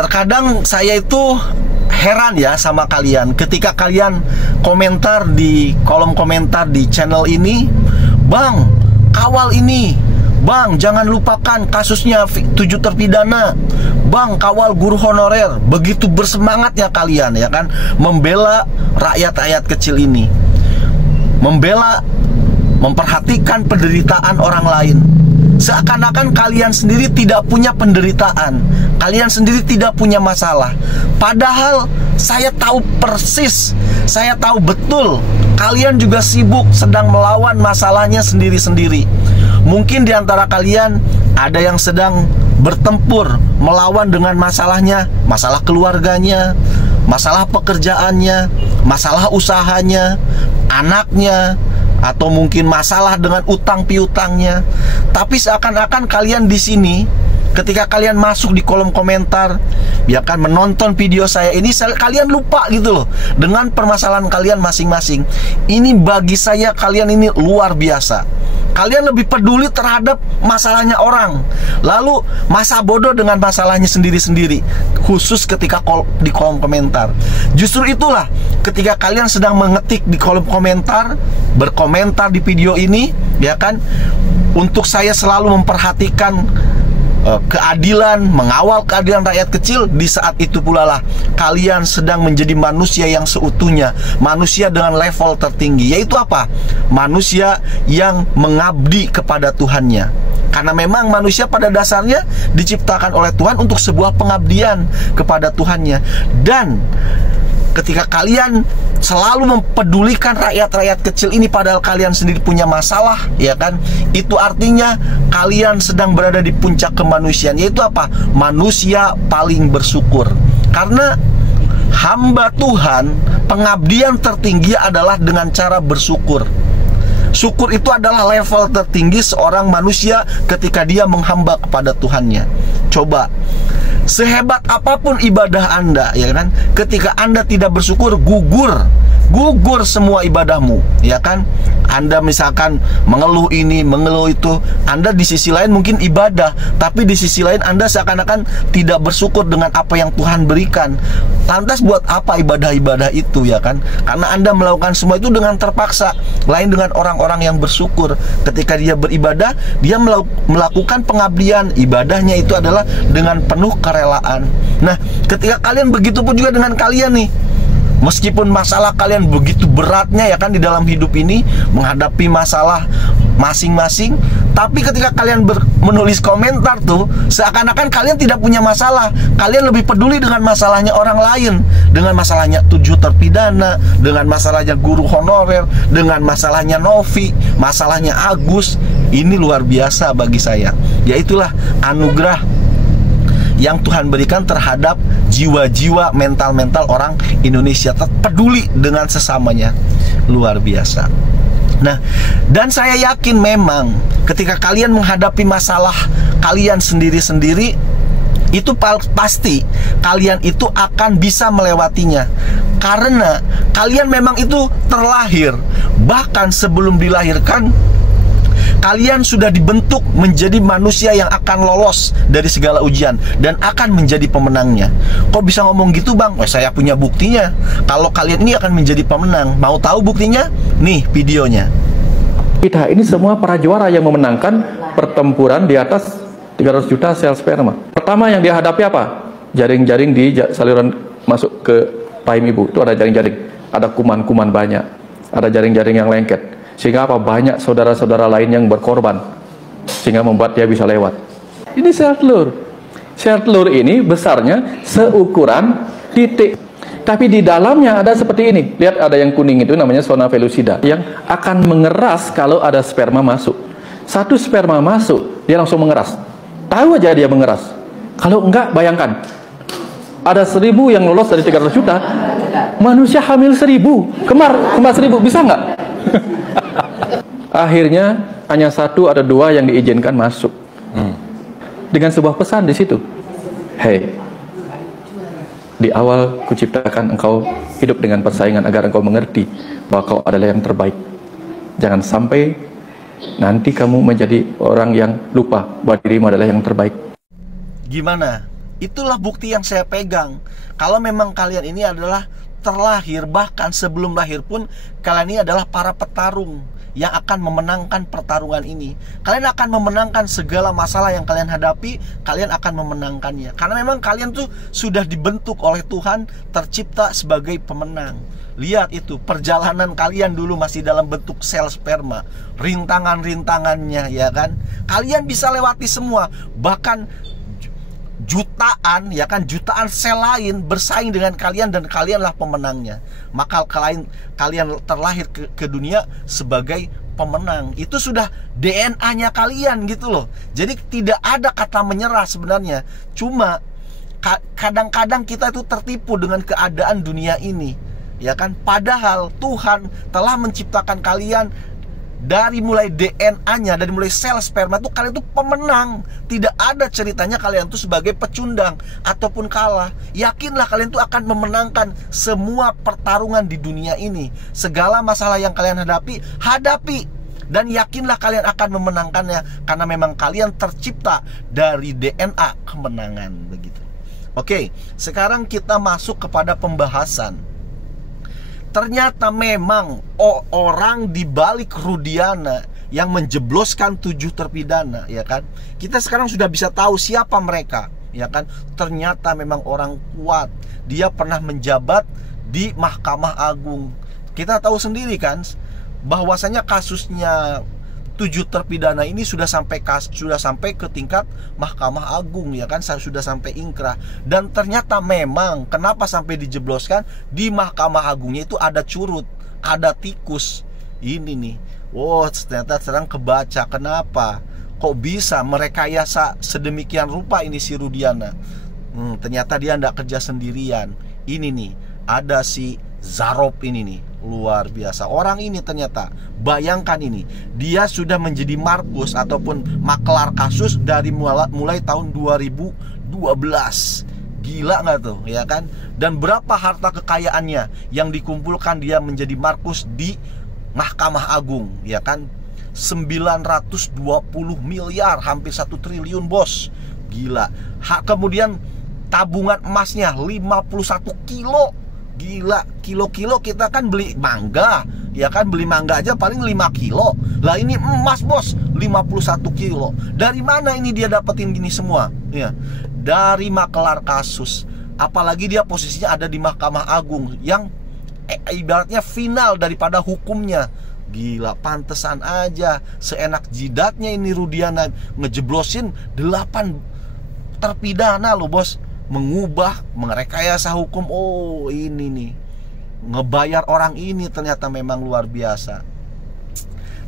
Terkadang saya itu heran ya sama kalian ketika kalian komentar di kolom komentar di channel ini, "Bang, kawal ini. Bang, jangan lupakan kasusnya 7 terpidana. Bang, kawal guru honorer." Begitu bersemangatnya kalian ya kan membela rakyat-rakyat kecil ini, membela, memperhatikan penderitaan orang lain. Seakan-akan kalian sendiri tidak punya penderitaan, kalian sendiri tidak punya masalah. Padahal saya tahu persis, saya tahu betul kalian juga sibuk sedang melawan masalahnya sendiri-sendiri. Mungkin di antara kalian ada yang sedang bertempur melawan dengan masalahnya, masalah keluarganya, masalah pekerjaannya, masalah usahanya, anaknya, atau mungkin masalah dengan utang piutangnya. Tapi seakan-akan kalian di sini, ketika kalian masuk di kolom komentar, ya kan, menonton video saya ini, kalian lupa gitu loh dengan permasalahan kalian masing-masing. Ini bagi saya, kalian ini luar biasa. Kalian lebih peduli terhadap masalahnya orang, lalu masa bodoh dengan masalahnya sendiri-sendiri, khusus ketika di kolom komentar. Justru itulah ketika kalian sedang mengetik di kolom komentar, berkomentar di video ini, ya kan, untuk saya selalu memperhatikan keadilan, mengawal keadilan rakyat kecil. Di saat itu pula lah kalian sedang menjadi manusia yang seutuhnya, manusia dengan level tertinggi, yaitu apa? Manusia yang mengabdi kepada Tuhannya. Karena memang manusia pada dasarnya diciptakan oleh Tuhan untuk sebuah pengabdian kepada Tuhannya. Dan ketika kalian selalu mempedulikan rakyat-rakyat kecil ini padahal kalian sendiri punya masalah, ya kan, itu artinya kalian sedang berada di puncak kemanusiaan, yaitu apa? Manusia paling bersyukur. Karena hamba Tuhan, pengabdian tertinggi adalah dengan cara bersyukur. Syukur itu adalah level tertinggi seorang manusia ketika dia menghamba kepada Tuhannya. Coba, sehebat apapun ibadah Anda, ya kan, ketika Anda tidak bersyukur, gugur semua ibadahmu, ya kan. Anda misalkan mengeluh ini, mengeluh itu, Anda di sisi lain mungkin ibadah, tapi di sisi lain Anda seakan-akan tidak bersyukur dengan apa yang Tuhan berikan. Lantas buat apa ibadah-ibadah itu, ya kan? Karena Anda melakukan semua itu dengan terpaksa. Lain dengan orang-orang yang bersyukur, ketika dia beribadah, dia melakukan pengabdian, ibadahnya itu adalah dengan penuh kerelaan. Nah, ketika kalian, begitu pun juga dengan kalian nih. Meskipun masalah kalian begitu beratnya, ya kan, di dalam hidup ini, menghadapi masalah masing-masing, tapi ketika kalian menulis komentar tuh, seakan-akan kalian tidak punya masalah. Kalian lebih peduli dengan masalahnya orang lain, dengan masalahnya 7 terpidana, dengan masalahnya guru honorer, dengan masalahnya Novi, masalahnya Agus. Ini luar biasa bagi saya. Yaitulah anugerah yang Tuhan berikan terhadap jiwa-jiwa, mental-mental orang Indonesia, peduli dengan sesamanya. Luar biasa. Nah, dan saya yakin memang ketika kalian menghadapi masalah kalian sendiri-sendiri, itu pasti kalian itu akan bisa melewatinya. Karena kalian memang itu terlahir, bahkan sebelum dilahirkan, kalian sudah dibentuk menjadi manusia yang akan lolos dari segala ujian dan akan menjadi pemenangnya. Kok bisa ngomong gitu, Bang? Saya punya buktinya. Kalau kalian ini akan menjadi pemenang. Mau tahu buktinya? Nih videonya. Kita ini semua para juara yang memenangkan pertempuran di atas 300 juta sel sperma. Pertama yang dihadapi apa? Jaring-jaring di saluran masuk ke rahim ibu. Itu ada jaring-jaring, ada kuman-kuman banyak, ada jaring-jaring yang lengket. Sehingga apa? Banyak saudara-saudara lain yang berkorban, sehingga membuat dia bisa lewat. Ini sel telur. Sel telur ini besarnya seukuran titik, tapi di dalamnya ada seperti ini. Lihat, ada yang kuning, itu namanya zona pellucida, yang akan mengeras kalau ada sperma masuk. Satu sperma masuk, dia langsung mengeras. Tahu aja dia mengeras. Kalau enggak, bayangkan, ada 1000 yang lolos dari 300 juta, manusia hamil 1000, kemar 1000, bisa nggak? Akhirnya hanya 1 atau 2 yang diizinkan masuk, dengan sebuah pesan di situ. Hei, di awal kuciptakan engkau hidup dengan persaingan agar engkau mengerti bahwa kau adalah yang terbaik. Jangan sampai nanti kamu menjadi orang yang lupa bahwa dirimu adalah yang terbaik. Gimana? Itulah bukti yang saya pegang. Kalau memang kalian ini adalah terlahir, bahkan sebelum lahir pun kalian ini adalah para petarung yang akan memenangkan pertarungan ini. Kalian akan memenangkan segala masalah yang kalian hadapi. Kalian akan memenangkannya, karena memang kalian tuh sudah dibentuk oleh Tuhan, tercipta sebagai pemenang. Lihat itu, perjalanan kalian dulu masih dalam bentuk sel sperma, rintangan-rintangannya, ya kan. Kalian bisa lewati semua, bahkan jutaan, ya kan, jutaan sel lain bersaing dengan kalian dan kalianlah pemenangnya. Maka kalian terlahir ke dunia sebagai pemenang. Itu sudah DNA-nya kalian gitu loh. Jadi tidak ada kata menyerah sebenarnya. Cuma kadang-kadang kita itu tertipu dengan keadaan dunia ini, ya kan. Padahal Tuhan telah menciptakan kalian dari mulai DNA-nya, dari mulai sel sperma tuh kalian tuh pemenang. Tidak ada ceritanya kalian tuh sebagai pecundang ataupun kalah. Yakinlah kalian tuh akan memenangkan semua pertarungan di dunia ini. Segala masalah yang kalian hadapi. Dan yakinlah kalian akan memenangkannya, karena memang kalian tercipta dari DNA kemenangan, begitu. Oke, sekarang kita masuk kepada pembahasan. Ternyata memang orang di balik Rudiana yang menjebloskan 7 terpidana, ya kan. Kita sekarang sudah bisa tahu siapa mereka, ya kan. Ternyata memang orang kuat. Dia pernah menjabat di Mahkamah Agung. Kita tahu sendiri kan, bahwasanya kasusnya 7 terpidana ini sudah sampai ke tingkat Mahkamah Agung, ya kan, sudah sampai ingkrah. Dan ternyata memang kenapa sampai dijebloskan, di Mahkamah Agungnya itu ada curut, ada tikus. Ini nih, ternyata terang kebaca. Kenapa? Kok bisa merekayasa sedemikian rupa ini si Rudiana? Ternyata dia tidak kerja sendirian. Ini nih, ada si Zarop ini nih, luar biasa. Orang ini ternyata, bayangkan ini, dia sudah menjadi markus ataupun maklar kasus dari mulai tahun 2012. Gila nggak tuh, ya kan? Dan berapa harta kekayaannya yang dikumpulkan dia menjadi markus di Mahkamah Agung, ya kan? 920 miliar, hampir 1 triliun, bos. Gila. Kemudian tabungan emasnya 51 kilo. Gila, kilo-kilo kita kan beli mangga, ya kan, beli mangga aja paling 5 kilo. Lah ini emas, bos, 51 kilo. Dari mana ini dia dapetin gini semua? Ya, dari maklar kasus. Apalagi dia posisinya ada di Mahkamah Agung yang ibaratnya final daripada hukumnya. Gila, pantesan aja seenak jidatnya ini Rudiana ngejeblosin 8 terpidana loh, bos. Mengubah, merekayasa hukum. Oh, ini nih, ngebayar orang ini ternyata memang luar biasa.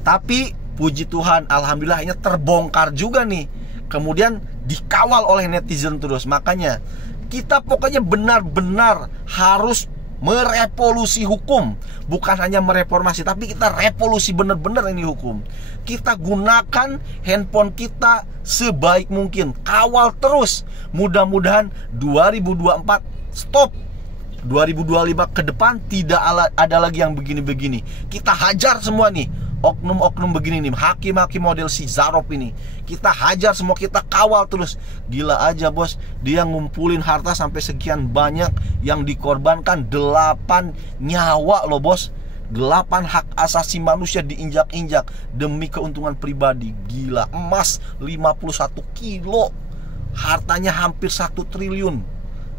Tapi puji Tuhan, alhamdulillah ini terbongkar juga nih. Kemudian dikawal oleh netizen terus. Makanya kita pokoknya benar-benar harus merevolusi hukum. Bukan hanya mereformasi, tapi kita revolusi benar-benar ini hukum. Kita gunakan handphone kita sebaik mungkin. Kawal terus. Mudah-mudahan 2024 stop. 2025 ke depan tidak ada lagi yang begini-begini. Kita hajar semua nih oknum-oknum begini nih, hakim-hakim model si Zarop ini. Kita hajar semua, kita kawal terus. Gila aja, bos, dia ngumpulin harta sampai sekian banyak, yang dikorbankan 8 nyawa loh, bos. 8 hak asasi manusia diinjak-injak demi keuntungan pribadi. Gila, emas 51 kilo, hartanya hampir 1 triliun.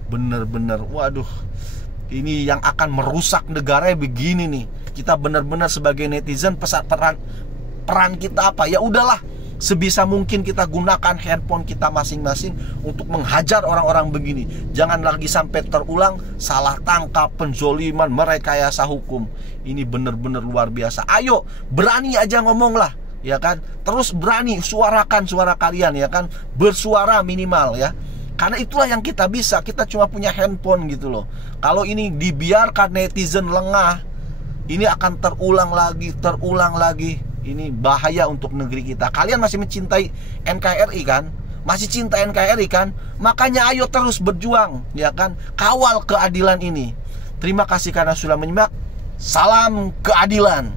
Bener-bener, waduh, ini yang akan merusak negara begini nih. Kita benar-benar sebagai netizen, peran kita apa? Ya udahlah, sebisa mungkin kita gunakan handphone kita masing-masing untuk menghajar orang-orang begini. Jangan lagi sampai terulang salah tangkap, penzoliman, merekayasa hukum. Ini benar-benar luar biasa. Ayo, berani aja ngomong lah, ya kan? Terus berani suarakan suara kalian, ya kan? Bersuara minimal, ya. Karena itulah yang kita bisa. Kita cuma punya handphone gitu loh. Kalau ini dibiarkan netizen lengah, ini akan terulang lagi. Ini bahaya untuk negeri kita. Kalian masih mencintai NKRI kan? Masih cinta NKRI kan? Makanya ayo terus berjuang, ya kan? Kawal keadilan ini. Terima kasih karena sudah menyimak. Salam keadilan.